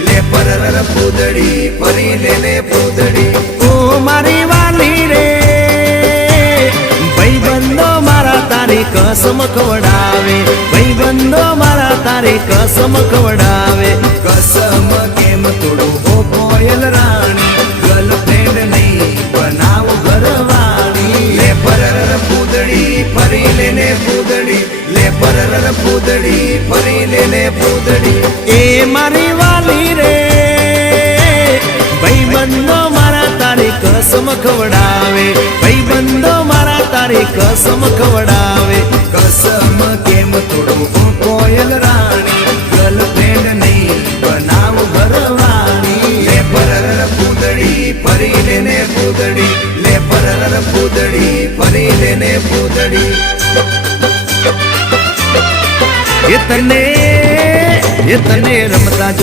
લે પરર પૂદડી ફરી લેને પૂદડી ઓ મારી વાલી રે ભાઈબંધો મારા તારી કસમ ખવડાવે ભાઈબંધો મારા તારી કસમ ખવડાવે કસમ કેમ તોડું હો કોયલ રાણી ગર્લફ્રેન્ડ નહીં બનાવ ઘરવાળી લે પરર પૂદડી ફરી લેને પૂદડી લે પરર પૂદડી ફરી લેને પૂદડી એ મારી વાલી રે ભાઈબંધો મારા તારી કસમ ખવડાવે ભાઈબંધો મારા તારી કસમ ખવડાવે કસમ કેમ તોડું હો કોયલ રાણી ગર્લફ્રેન્ડ નહીં બનાવ ઘરવાળી લે પરર પૂદડી ફરી લેને પૂદડી લે પરર પૂદડી ફરી લેને પૂદડી એ તને રમતા જો